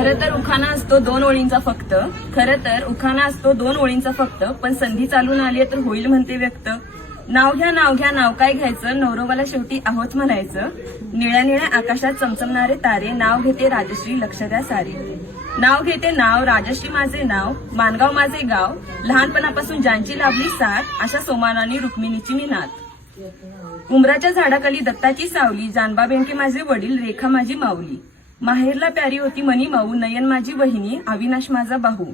खरं तर उखाणा असतो 2 ओळींचा फक्त. खरं तर उखाणा असतो 2 ओळींचा फक्त. पण संधी चालून आली तर होईल म्हणते व्यक्त. नाव घ्या नाव घ्या नाव काय घ्यायचं, नवरोबाला शेवटी आहोत म्हणायचं. निळ्या निळ्या आकाशात चमचमणारे तारे, नाव घेते राजश्री लक्ष द्या सारे. नाव घेते नाव राजश्री माझे नाव, मानगाव माझे गाव, लहानपणापासून ज्यांची लाभली साथ, अशा सोमानानी रुक्मिणीची मी नाथ. उमराच्या झाडाखाली दत्ताची सावली, जानबा बेंके माझे वडील, रेखा माझी माऊली. माहेरला प्यारी होती मनी माऊ, नयन माझी वहिनी, अविनाश माझा बाहू.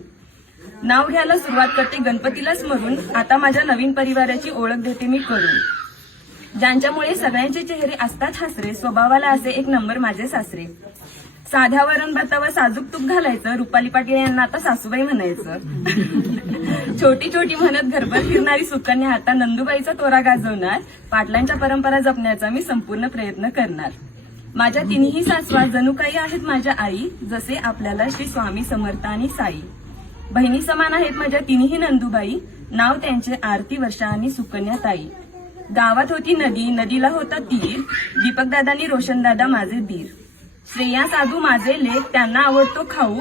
नाव घ्यायला सुरुवात करते गणपतीला स्मरून, आता माझ्या नवीन परिवाराची ओळख देते मी करून. ज्यांच्यामुळे सगळ्यांचे चेहरे असतात हसरे, स्वभावाला असे एक नंबर माझे सासरे. साध्या वरण भातावर साजूक तूप घालायचं, रुपाली पाटील यांना आता सासूबाई म्हणायचं. छोटी छोटी म्हणत घरभर फिरणारी सुकन्या आता नंदुबाईचा तोरा गाजवणार. पाटलांच्या परंपरा जपण्याचा मी संपूर्ण प्रयत्न करणार. माझ्या तिन्ही सासवा जणू काही आहेत माझ्या आई, जसे आपल्याला श्री स्वामी समर्थ आणि साई. बहिणी समान आहेत माझ्या तिन्ही नंदुबाई, नाव त्यांचे आरती वर्षा आणि सुकन्या ताई. गावात होती नदी, नदीला होता तीर, दीपकदादांनी रोशनदादा माझे दीर. श्रेया साधू माझे लेख, त्यांना आवडतो खाऊ,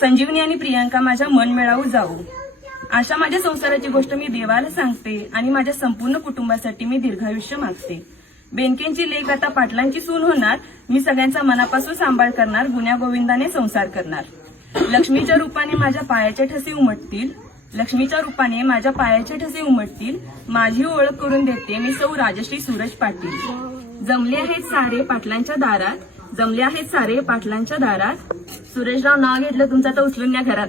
संजीवनी आणि प्रियांका माझ्या मन मिळावू जाऊ. अशा माझ्या संसाराची गोष्ट मी देवाला सांगते आणि माझ्या संपूर्ण कुटुंबासाठी मी दीर्घायुष्य मागते. बेनकेंची लेख आता पाटलांची सून होणार, मी सगळ्यांचा मनापासून सांभाळ करणार, गुण्या गोविंदाने संसार करणार. लक्ष्मीच्या रूपाने माझ्या पायाचे ठसे उमटतील, लक्ष्मीच्या रूपाने माझ्या पायाचे ठसे उमटतील. माझी ओळख करून देते मी सौ राजश्री सूरज पाटील. जमले आहेत सारे पाटलांच्या दारात, जमले आहेत सारे पाटलांच्या दारात. सुरेशराव नाव घेतलं तुमचं तर उचलून या घरात.